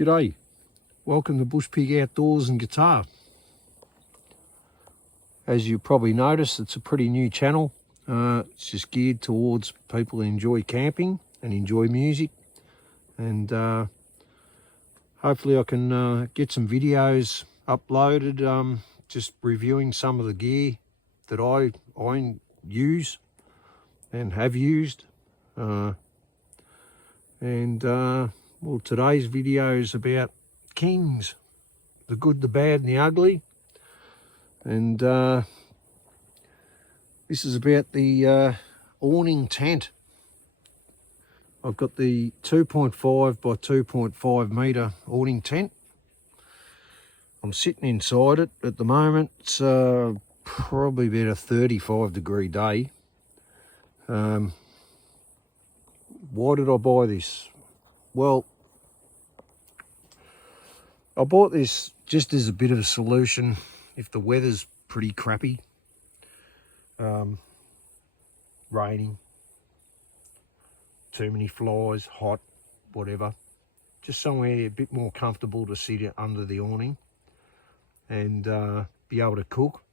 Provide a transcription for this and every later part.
G'day, welcome to Bush Pig Outdoors and Guitar. As you probably noticed, it's a pretty new channel. It's just geared towards people who enjoy camping and enjoy music, and hopefully I can get some videos uploaded, just reviewing some of the gear that I use and have used. Well, today's video is about Kings, the good, the bad and the ugly. And this is about the awning tent. I've got the 2.5 by 2.5 metre awning tent. I'm sitting inside it at the moment. It's probably about a 35-degree day. Why did I buy this? Well, I bought this just as a bit of a solution if the weather's pretty crappy, raining, too many flies, hot, whatever. Just somewhere a bit more comfortable to sit under the awning and be able to cook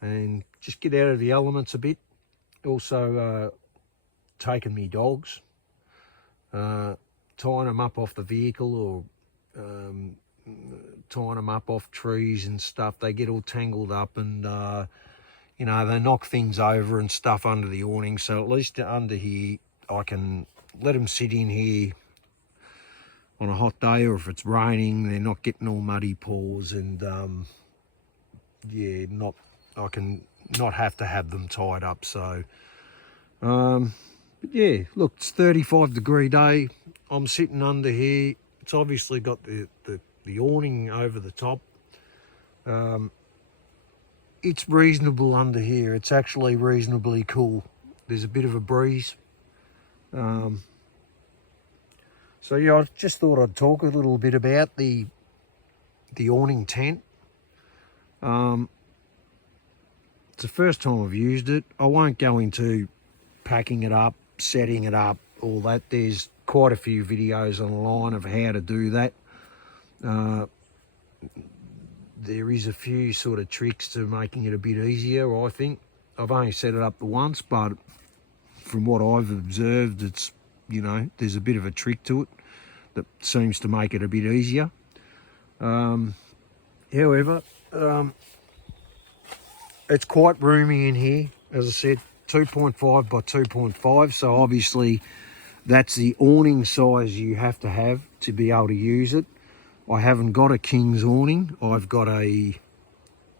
and just get out of the elements a bit. Also taking me dogs, tying them up off the vehicle or tying them up off trees and stuff. They get all tangled up and you know, they knock things over and stuff under the awning. So at least under here I can let them sit in here on a hot day, or if it's raining they're not getting all muddy paws, and yeah, I can not have to have them tied up. So but yeah, look, it's 35-degree day. I'm sitting under here. It's obviously got the awning over the top. It's reasonable under here. It's actually reasonably cool. There's a bit of a breeze. So yeah, I just thought I'd talk a little bit about the awning tent. It's the first time I've used it. I won't go into packing it up, setting it up, all that. There's quite a few videos online of how to do that. There is a few sort of tricks to making it a bit easier, I think. I've only set it up the once, but from what I've observed, it's, you know, there's a bit of a trick to it that seems to make it a bit easier. However, it's quite roomy in here. As I said, 2.5 by 2.5, so obviously that's the awning size you have to be able to use it. I haven't got a King's awning. I've got a,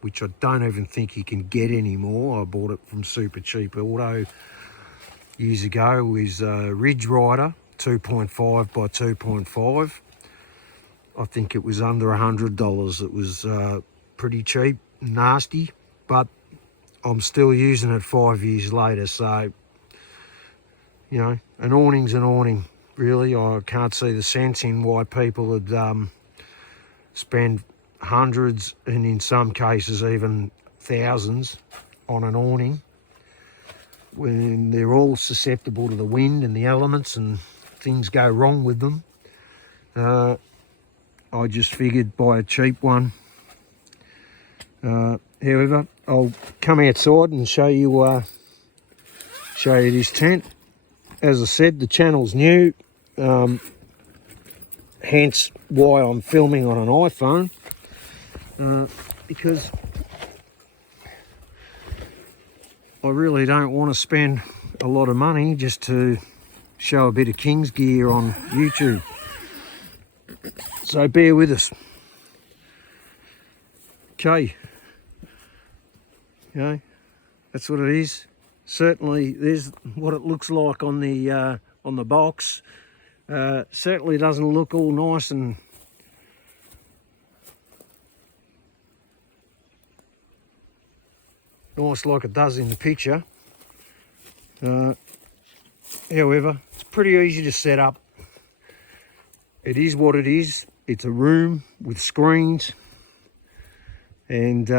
which I don't even think you can get anymore. I bought it from Super Cheap Auto years ago. Is a Ridge Rider 2.5 by 2.5. I think it was under $100. It was pretty cheap, nasty, but I'm still using it 5 years later. So, you know, an awning's an awning, really. I can't see the sense in why people would spend hundreds and in some cases even thousands on an awning when they're all susceptible to the wind and the elements and things go wrong with them. I just figured buy a cheap one. However, I'll come outside and show you this tent. As I said, the channel's new, hence why I'm filming on an iPhone, because I really don't want to spend a lot of money just to show a bit of King's gear on YouTube. So bear with us. Okay, you know, that's what it is. Certainly there's what it looks like on the box. Certainly doesn't look all nice and nice like it does in the picture. However, it's pretty easy to set up. It is what it is. It's a room with screens, and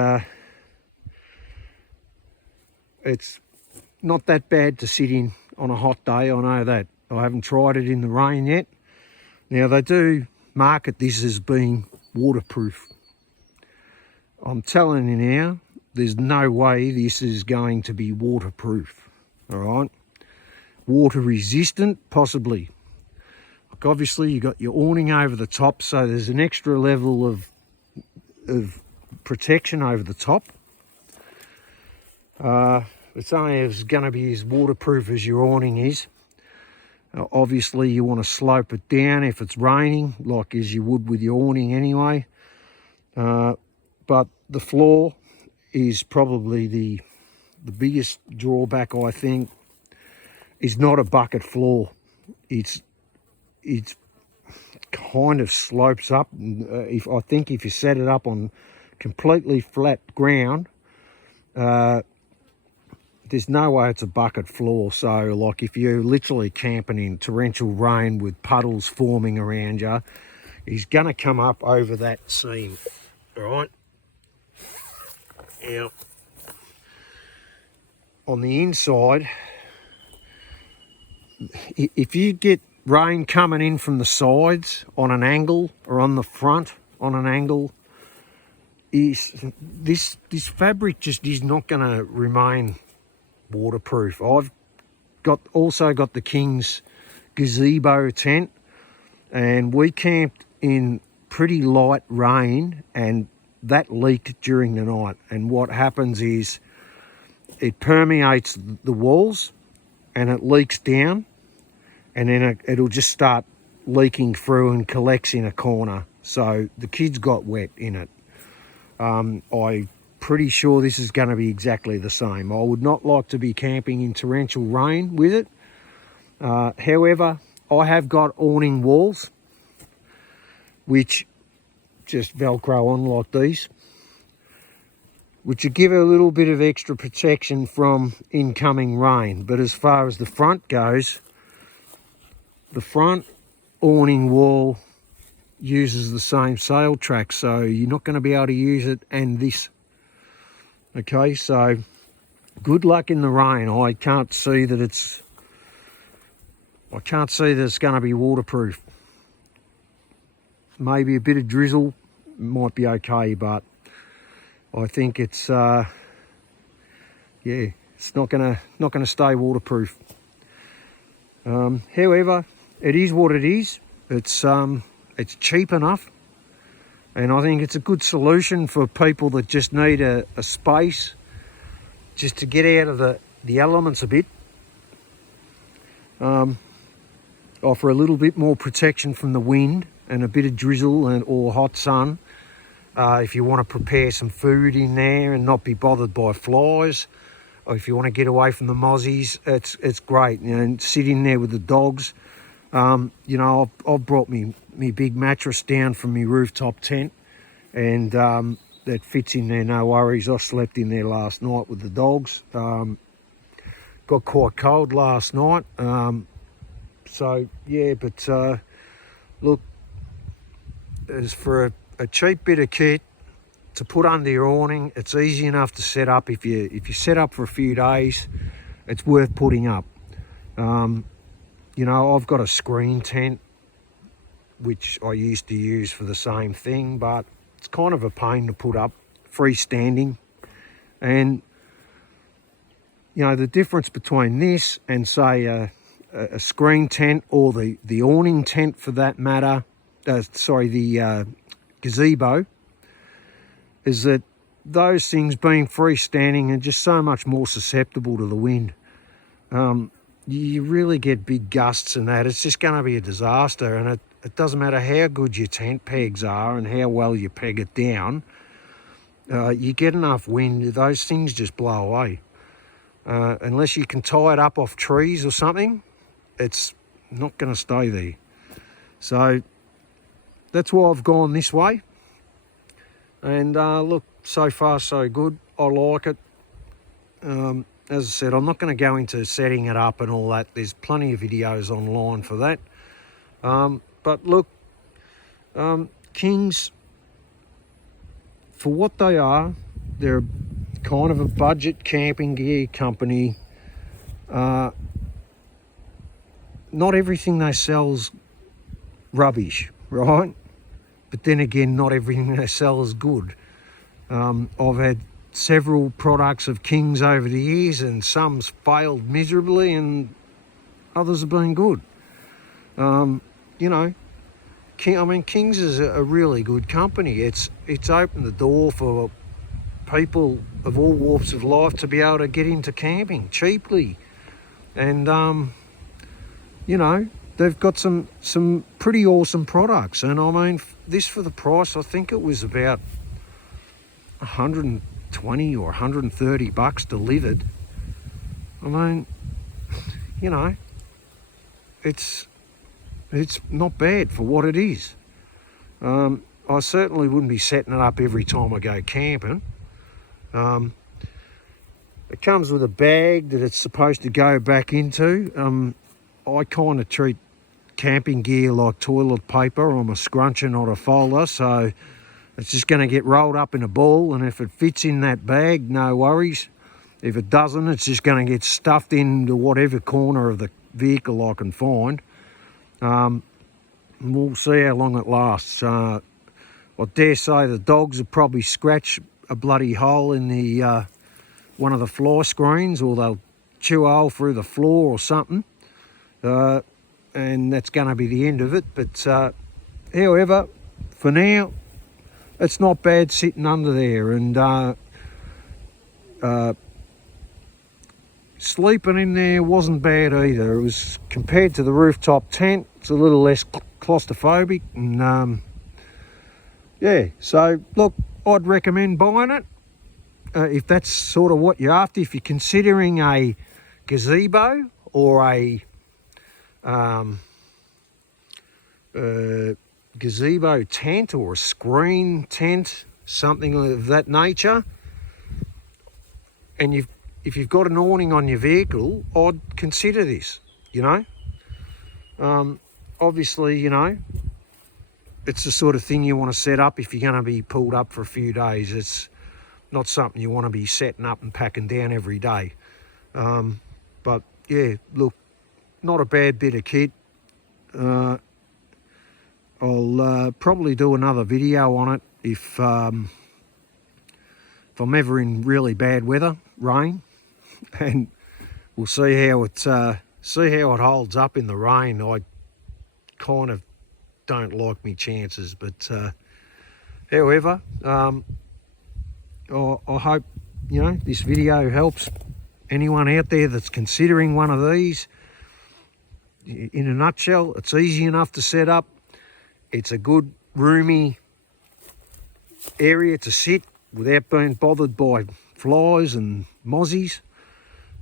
it's not that bad to sit in on a hot day. I know that. I haven't tried it in the rain yet, Now they do market this as being waterproof. I'm telling you now, there's no way this is going to be waterproof, all right? Water resistant, possibly. Like obviously you got your awning over the top, so there's an extra level of protection over the top. It's only as going to be as waterproof as your awning is. Obviously you want to slope it down if it's raining, like as you would with your awning anyway. But the floor is probably the biggest drawback, I think. Is not a bucket floor. It's kind of slopes up. I think if you set it up on completely flat ground, there's no way it's a bucket floor. So like if you're literally camping in torrential rain with puddles forming around you, he's going to come up over that seam, all right? Now, on the inside, if you get rain coming in from the sides on an angle or on the front on an angle, this fabric just is not going to remain waterproof. I've also got the King's gazebo tent, and we camped in pretty light rain and that leaked during the night. And what happens is it permeates the walls and it leaks down, and then it'll just start leaking through and collects in a corner. So the kids got wet in it. I'm pretty sure this is going to be exactly the same. I would not like to be camping in torrential rain with it. However, I have got awning walls which just Velcro on like these, which will give it a little bit of extra protection from incoming rain. But as far as the front goes, the front awning wall uses the same sail track, so you're not going to be able to use it and this. Okay, so good luck in the rain. I can't see that it's going to be waterproof. Maybe a bit of drizzle might be okay, but I think it's it's not gonna stay waterproof. However, it is what it is. It's cheap enough, and I think it's a good solution for people that just need a space just to get out of the elements a bit. Offer a little bit more protection from the wind and a bit of drizzle or hot sun. If you want to prepare some food in there and not be bothered by flies, or if you want to get away from the mozzies, it's great. You know, and sit in there with the dogs. You know, I've brought me big mattress down from my rooftop tent, and that fits in there, no worries. I slept in there last night with the dogs. Got quite cold last night. So yeah, but look, as for a cheap bit of kit to put under your awning, it's easy enough to set up. If you set up for a few days, it's worth putting up. You know, I've got a screen tent which I used to use for the same thing, but it's kind of a pain to put up freestanding. And you know, the difference between this and say a screen tent, or the awning tent for that matter, the gazebo, is that those things, being freestanding, are just so much more susceptible to the wind. You really get big gusts and that. It's just going to be a disaster, and it doesn't matter how good your tent pegs are and how well you peg it down. You get enough wind, those things just blow away. Unless you can tie it up off trees or something, it's not going to stay there. So that's why I've gone this way. And look, so far so good. I like it. As I said, I'm not going to go into setting it up and all that. There's plenty of videos online for that. But look, Kings, for what they are, they're kind of a budget camping gear company. Not everything they sell's rubbish, right? But then again, not everything they sell is good. I've had several products of King's over the years, and some's failed miserably and others have been good. You know, King's is a really good company. It's opened the door for people of all walks of life to be able to get into camping cheaply. And, you know, they've got some pretty awesome products. And I mean, this for the price, I think it was about 120 or 130 bucks delivered. I mean, you know, it's not bad for what it is. I certainly wouldn't be setting it up every time I go camping. It comes with a bag that it's supposed to go back into. I kind of treat camping gear like toilet paper. I'm a scruncher, not a folder, so it's just going to get rolled up in a ball, and if it fits in that bag, no worries. If it doesn't, it's just going to get stuffed into whatever corner of the vehicle I can find. And we'll see how long it lasts. I dare say the dogs will probably scratch a bloody hole in the one of the fly screens, or they'll chew a hole through the floor or something. And that's going to be the end of it. But however, for now, it's not bad sitting under there. And sleeping in there wasn't bad either. It was, compared to the rooftop tent, it's a little less claustrophobic. And yeah, so look, I'd recommend buying it if that's sort of what you're after. If you're considering a gazebo or a gazebo tent or a screen tent, something of that nature, and if you've got an awning on your vehicle, I'd consider this, you know. Obviously, you know, it's the sort of thing you want to set up if you're going to be pulled up for a few days. It's not something you want to be setting up and packing down every day. But yeah, look, not a bad bit of kit. I'll probably do another video on it if I'm ever in really bad weather, rain, and we'll see how it holds up in the rain. I kind of don't like me chances, but however, I hope, you know, this video helps anyone out there that's considering one of these. In a nutshell, it's easy enough to set up. It's a good roomy area to sit without being bothered by flies and mozzies.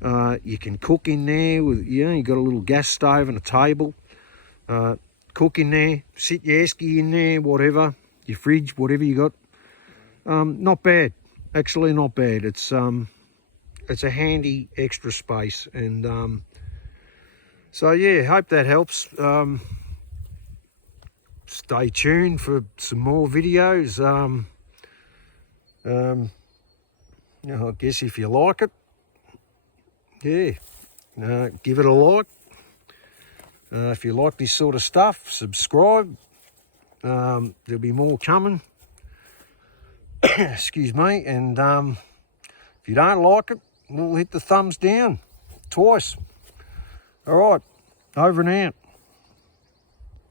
You can cook in there with, you know, you got a little gas stove and a table. Cook in there, sit your esky in there, whatever, your fridge, whatever you got. Not bad, actually not bad. It's a handy extra space, and so yeah, hope that helps. Stay tuned for some more videos. You know, I guess if you like it, yeah, give it a like. If you like this sort of stuff, subscribe. There'll be more coming. Excuse me. And if you don't like it, we'll hit the thumbs down twice. All right, over and out.